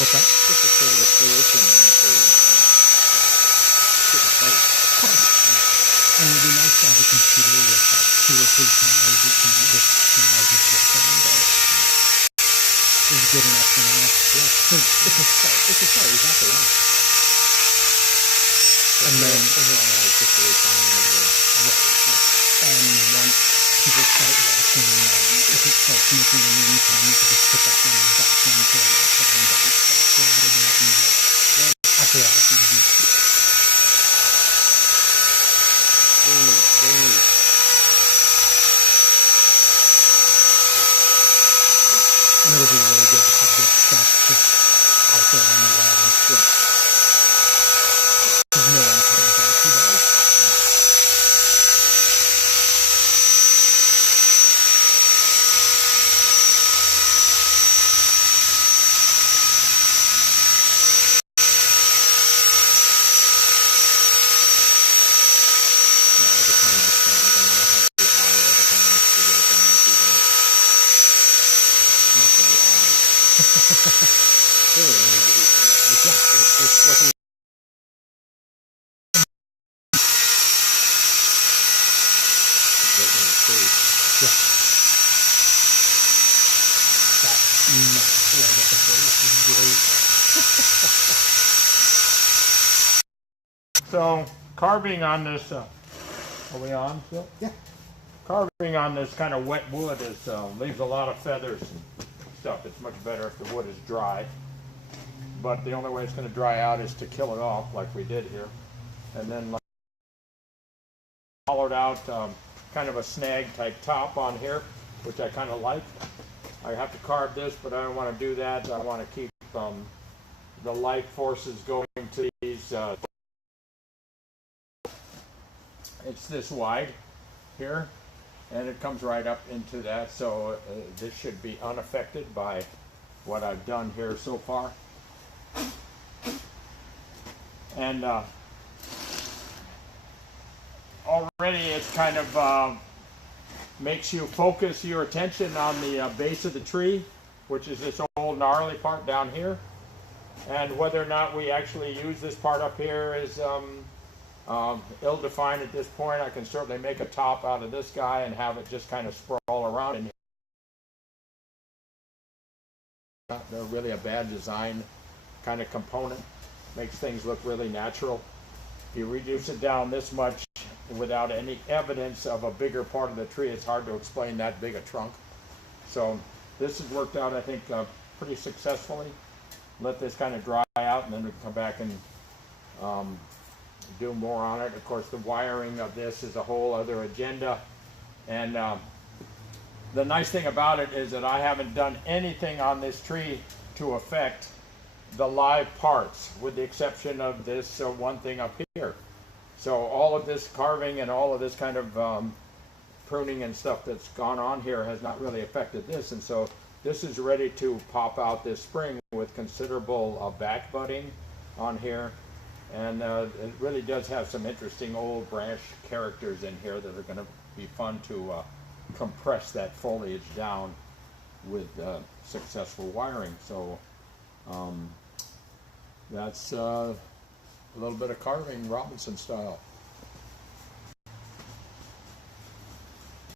What's that? Just a sort of a solution to get a fight. And it'd be nice to have a computer with like 2 or 3 cameras that can just measure the thing, but it's good enough for now. Yeah. It's a start. It's a start, exactly, yeah. And then from here on out, it's just a refinement of the... Right. And once people start watching, if it starts making an income, you can just put that money back into it, and buy stuff for a little bit, and then after that, it's easy. Very neat, very neat. And it'll be really good to have this stuff just out there on the web. Yeah. Because no one cares like he does. Really, I mean, it's what he... Yeah. That nice right at the base is great. So, carving on this, are we on still? Yeah. Carving on this kind of wet wood leaves a lot of feathers and stuff. It's much better if the wood is dry. But the only way it's going to dry out is to kill it off like we did here. And then hollowed out kind of a snag type top on here, which I kind of like. I have to carve this, but I don't want to do that. I want to keep the life forces going to these. It's this wide here, and it comes right up into that, so this should be unaffected by what I've done here so far. And already it's kind of makes you focus your attention on the base of the tree, which is this old gnarly part down here. And whether or not we actually use this part up here is ill-defined at this point. I can certainly make a top out of this guy and have it just kind of sprawl around in here. Not really a bad design kind of component. Makes things look really natural. If you reduce it down this much without any evidence of a bigger part of the tree, it's hard to explain that big a trunk. So this has worked out, I think, pretty successfully. Let this kind of dry out, and then we can come back and do more on it. Of course, the wiring of this is a whole other agenda. And the nice thing about it is that I haven't done anything on this tree to affect the live parts, with the exception of this one thing up here. So all of this carving and all of this kind of pruning and stuff that's gone on here has not really affected this. And so this is ready to pop out this spring with considerable back budding on here. And it really does have some interesting old branch characters in here that are going to be fun to compress that foliage down with successful wiring. So that's a little bit of carving Robinson style.